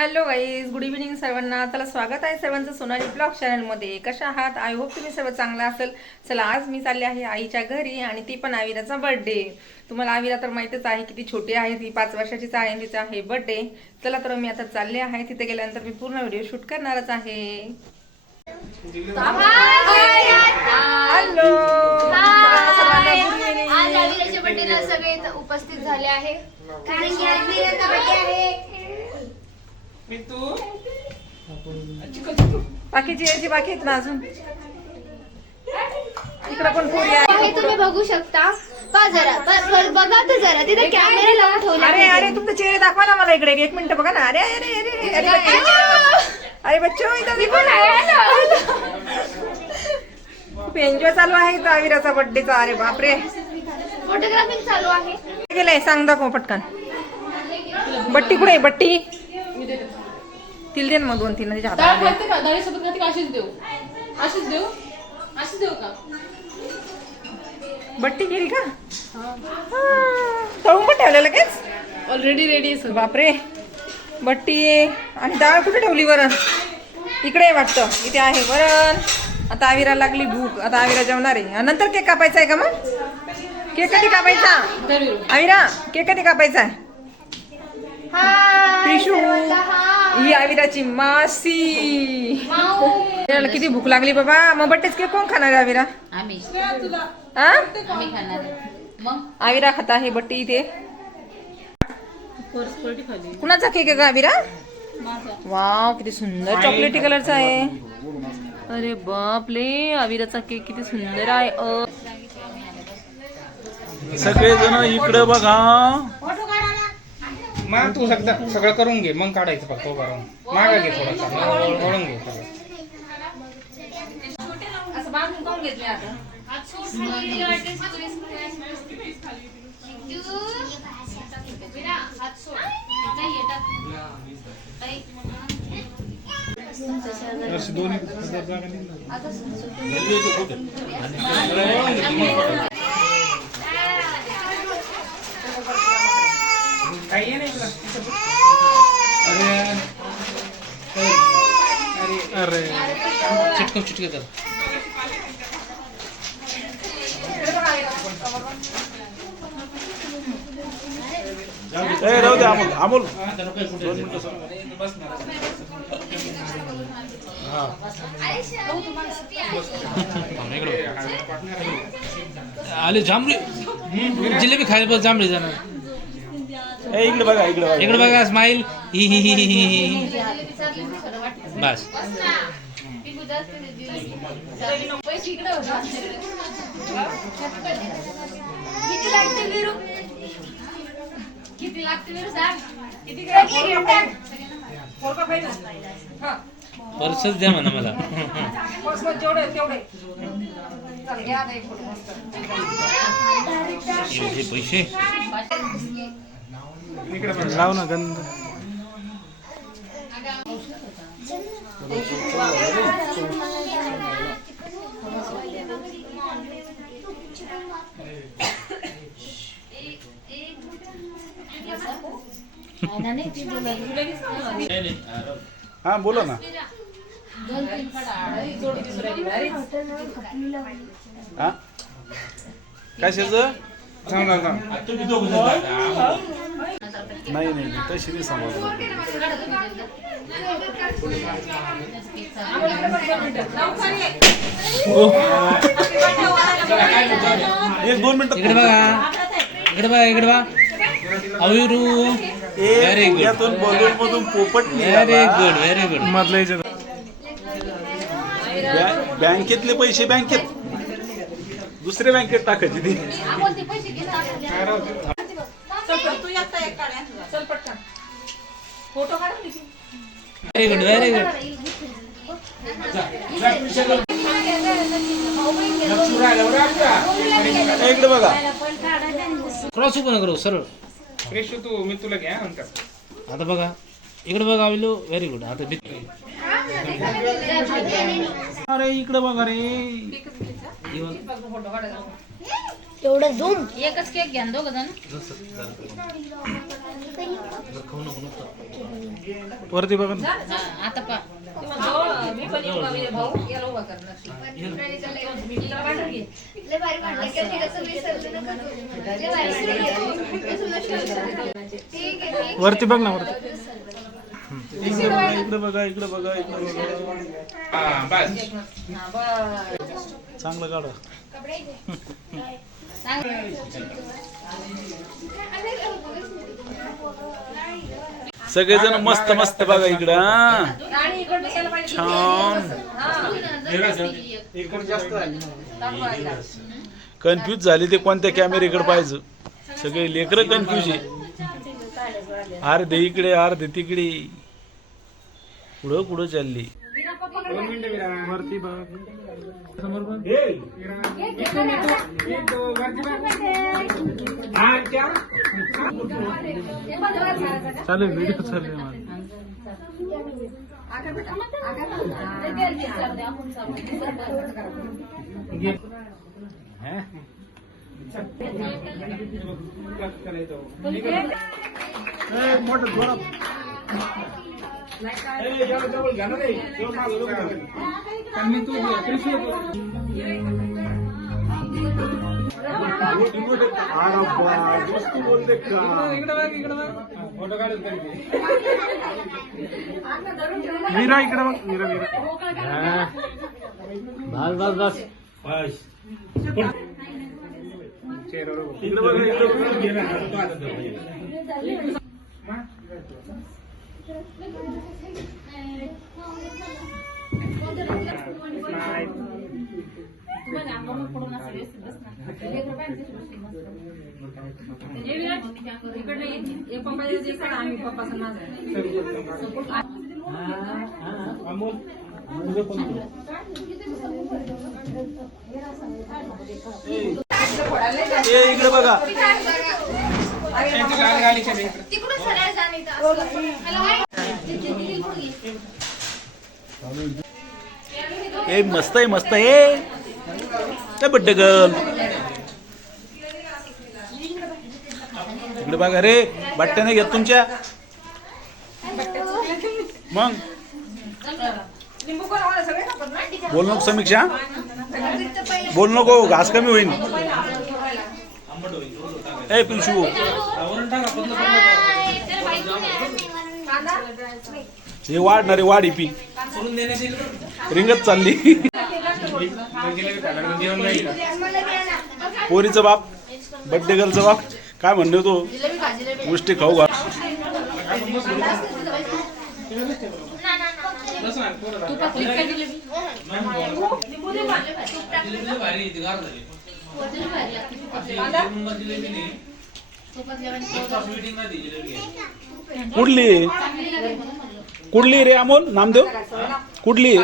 Hello guys, good evening सर्वांना. चला, स्वागत आहे सर्वांचं सोनाली ब्लॉग चॅनलमध्ये. कशा आहात? आय होप तुम्ही सर्व चांगला असेल. चला, आज मी चालले आहे आईच्या घरी आणि ती पण आविराचा बर्थडे. तुम्हाला आविरा तर माहितीच आहे किती छोटी आहे ती, 5 वर्षाचीच आहे. तिचा आहे बर्थडे. चला तर मी आता चालले आहे. तिथे गेल्यानंतर मी पूर्ण व्हिडिओ शूट करणारच आहे. हॅलो, आज आविराच्या बर्थडेला सगळे उपस्थित झाले आहे. कारण की आज मीराचा बर्थडे आहे. बाकीची यायची बाकी आहेत ना अजून. इकडे पण पोरी आहे. हे तुम्ही बघू शकता. पहा जरा, बघा तर जरा, तिथे कॅमेरा लावून ठेवला. अरे अरे, तुमचे चेहरे दाखवा ना मला इकडे. 1 मिनिट बघा ना. अरे अरे अरे अरे अरे बच्चो, इधर खूप एन्जॉय चालू आहे आविराचा बर्थडेचा. अरे बापरे, फोटोग्राफिंग चालू आहे. गेलंय सांग, दाखव पटकन. बट्टी कुठे? बट्टी तिला दे मग 2-3 तिच्या हातात. डाळीसोबत खाते का अशीच देऊ? अशीच देऊ? अशीच देऊ का? बट्टी गेली का? तळून पण ठेवलं लगेच. ऑलरेडी रेडी आहे. बापरे, बट्टी आणि डाळ कुठे ठेवली? वरण इकडे आहे वाटतं. इथे आहे वरण. आता आविरा लागली भूक. आता आविरा जेवणार आहे. नंतर केक कापायचा आहे का? मग केक कधी कापायचा आविरा? केक कधी कापायचा आहे? पिशू, ही आविराची मासी. त्याला किती भूक लागली बाबा. मग बड्डेच केक कोण खाणार आहे आविरा? आम्ही खाणार. मग आविरा खाता आहे बट्टी इथे. कुणाचा केक आहे का आविरा? वाव, किती सुंदर चॉकलेटी कलरचा आहे. अरे बापले, आविराचा केक किती सुंदर आहे. सगळेजण इकडे बघा. मग तू सगळं करून घे, मग काढायचं फक्त करून. मागा घे थोडासा, वळून घे सगळं. असं बांधून काऊन घेतले आता? दोन्ही काही नाही. अरे चिटकव चिटकव. राहू दे अमोल. अमोल 2 मिनिटं. आले जांभळी जिलेबी खायला जांभळी जाणार. इकडे बघा. इकडे बघा. स्माईल. ही ही ही ही. बस. किती लागते विरू सांग. पर्सच द्या म्हणा मला. एवढे पैसे लाव ना गंध. हा बोला ना. हा कशाचं? नाही तशी नाही समजलं. एक 2 मिनिटं. इकडे बघा. इकडे बघा. इकडे बघा. अविरू व्हेरी गुड. यातून बॉलिवूड मधून पोपट व्हेरी गुड. Very good. मधले बँकेतले पैसे बँकेत, दुसऱ्या बँकेत टाकायचे ती. फोटो काढ. Very good. Very good. इकडे बघा. क्रॉस उभं नका करू, सरळ. फ्रेश तू, मी तुला घ्या नंतर. आता बघा. इकडे बघा अविलो. Very good. आता अरे इकडे बघा रे. एवढं झूम एकच केक घ्या दोघ जण. वरती बघा ना. आता पा मी पण येऊ का? मेरे भाऊ याला उभा करणार. तिला वाटत घे. लय भारी भांडण केलं, कसं विसरलं नका करू. लय भारी ठीक आहे. वरती बघ ना वरती. इकडे बघा इकडे बघा इकडे बघा इकडे बघा. हा बस. हा, बस. चांगलं काढा. सगळेजण मस्त मस्त बघा इकडं हा. आणि इकडनं केलं पाहिजे. छान. हा. कन्फ्यूज झाले ते कोणत्या कॅमेऱ्याकडे पाहिजे. सगळे लेकरं कन्फ्यूज आहे. अर्धे इकडे अर्धे तिकडे. पुढं पुढं चालली. वरती बघ. समोर बघ. चालू व्हिडिओ चालू आहे. मोठं जोरात. मीरा इकडे बघ. मीरा मीरा. बस बस बस. इकडे बघ इकडे. इकडे बघा. तिकडून सरळ जा नाही तर असं. मला माहिती. ए मस्त आहे मस्त आहे. Birthday girl. इकडे बघा रे. बट्ट्या नाही घेत तुमच्या. मग लिंबू कोण आम्हाला सगळे खातात ना. बोल नको समीक्षा. बोल नको घास कमी होईल. ए पिलशू. हे वाढणारे वाढ ही पी. रिंगत चालली. पोरीचं बाप बड्डे गर्लचं बाप काय म्हणणे तो गोष्टी खाऊ घाल. कुठली कुठली रे अमोल नामदेव कुठली